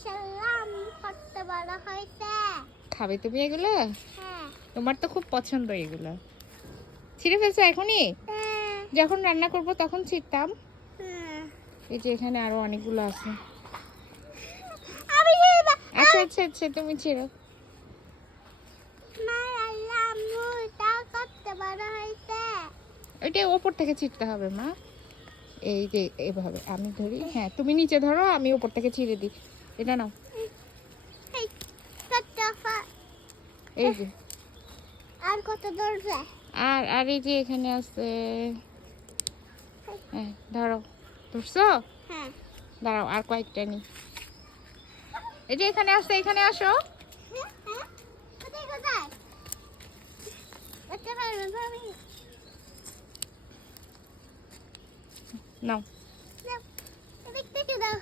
মাশাআল্লাহ কত বড় হয়েছে। খাবে তুমি এগুলো? হ্যাঁ। তোমার তো খুব পছন্দ এগুলো। ছিঁড়ে ফেলছো এখনই? যখন রান্না করব তখন ছিঁড়তাম। এই যে এখানে আরো অনেকগুলো আছে। আচ্ছা আচ্ছা আচ্ছা তুমি ছিঁড়ো। এটা উপর থেকে ছিঁড়তে হবে মা। এই যে এভাবে আমি ধরি, হ্যাঁ তুমি নিচে ধরো, আমি উপর থেকে ছিঁড়ে দিই। এটা নাও। এই যে আর কত ধরবে? আর আর এই যে এখানে আছে। হ্যাঁ ধরো। ধরছো? হ্যাঁ। দাঁড়াও আর কয়েকটা নি। এই যে এখানে আছে, এখানে আসো। কোথায় কোথায়? বাচ্চা পারবে ভাবি। নাও। দেখতে দাও।